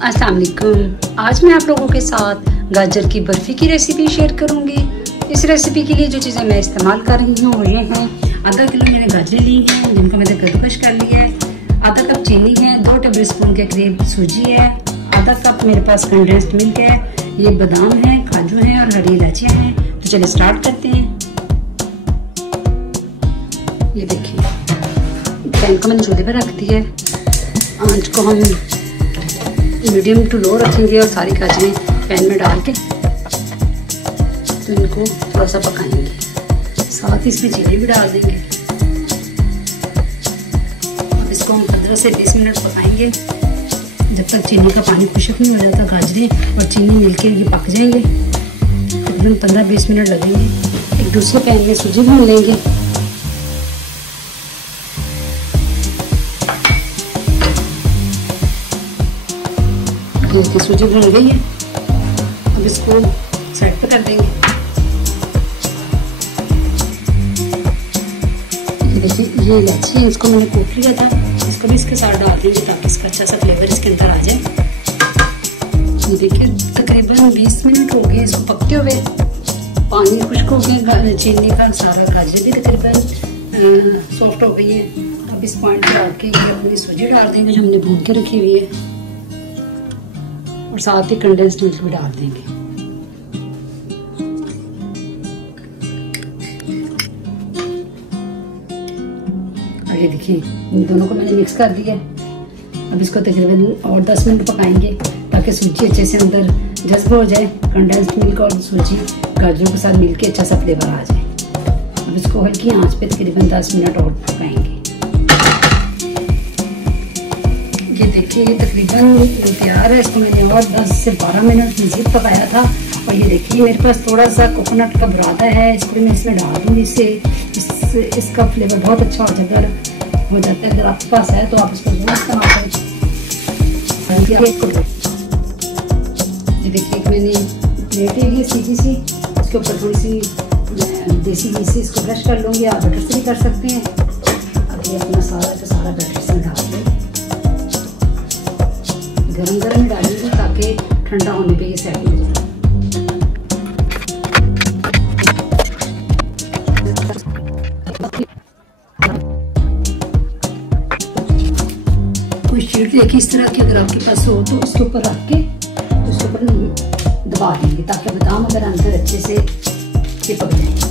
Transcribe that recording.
अस्सलाम वालेकुम। आज मैं आप लोगों के साथ गाजर की बर्फ़ी की रेसिपी शेयर करूंगी। इस रेसिपी के लिए जो चीज़ें मैं इस्तेमाल कर रही हूँ वो ये हैं। आधा किलो मैंने गाजरें ली हैं जिनको मैंने कद्दूकश कर लिया है। आधा कप चीनी है, 2 टेबल स्पून के करीब सूजी है, आधा कप मेरे पास कंडेंस्ड मिल्क है, ये बादाम है, काजू है और हरी इलायचियाँ हैं। तो चलिए स्टार्ट करते हैं। ये देखिए पैन को मैंने चूल्हे पर रख दिया है। आंच को हम मीडियम टू लो रखेंगे और सारी गाजरें पैन में डाल के तो इनको थोड़ा सा पकाएंगे। साथ ही इसमें चीनी भी डाल देंगे। अब इसको हम 15 से 20 मिनट पकाएंगे जब तक चीनी का पानी खुश्क नहीं हो जाता। गाजरें और चीनी मिलके ये पक जाएंगे। तकरीबन 15-20 मिनट लगेंगे। एक दूसरे पैन में सूजी भून लेंगे। सूजी भून गई है, अब इसको साइड पर कर देंगे। ये देखिए ये इलायची है, इसको मैंने कूट लिया था, इसको भी इसके साथ डाल देंगे ताकि इसका अच्छा सा फ्लेवर इसके अंदर आ जाए। ये देखिए तकरीबन 20 मिनट हो गए इसको पकते हुए। पानी खुश्क हो गया, चीनी का सारा गाजर भी तकरीबन सॉफ्ट हो गई है। अब इस पॉइंट पर आके ये अपनी सूजी डाल देंगे जो हमने भून के रखी हुई है और साथ ही कंडेंस्ड मिल्क भी डाल देंगे। और ये देखिए इन दोनों को मैंने मिक्स कर दिया। अब इसको तकरीबन और 10 मिनट पकाएंगे ताकि सूजी अच्छे से अंदर जज्ब हो जाए। कंडेंस्ड मिल्क और सूजी गाजरों के साथ मिलके अच्छा सा फ्लेवर आ जाए। अब इसको हल्की आंच पे तकरीबन 10 मिनट और पकाएंगे। ये देखिए ये तकरीबन तैयार है। इसको मैंने और 10 से 12 मिनट मज़ीद पकाया था। और ये देखिए मेरे पास थोड़ा सा कोकोनट का बुरादा है, इसको मैं इसमें डाल दूँगी। इससे इसका फ्लेवर बहुत अच्छा हो जाता है। अगर आपके पास है तो आप इसको जरूर इस्तेमाल करें। ये देखिए मैंने प्लेट है सीधी सी, इसके ऊपर थोड़ी सी देसी घी से इसको ब्रश कर लूँगी। आप बटर से भी कर सकते हैं। अब ये अपना सारा बटर से डाल दें। गरम डालेंगे ताकि ठंडा होने पे ये सेट हो जाए। कोई शीट देखिए इस तरह की अगर आपके पास हो तो उसके ऊपर रख के उसके ऊपर दबा देंगे ताकि बादाम अगर अंदर अच्छे से चिपक जाए।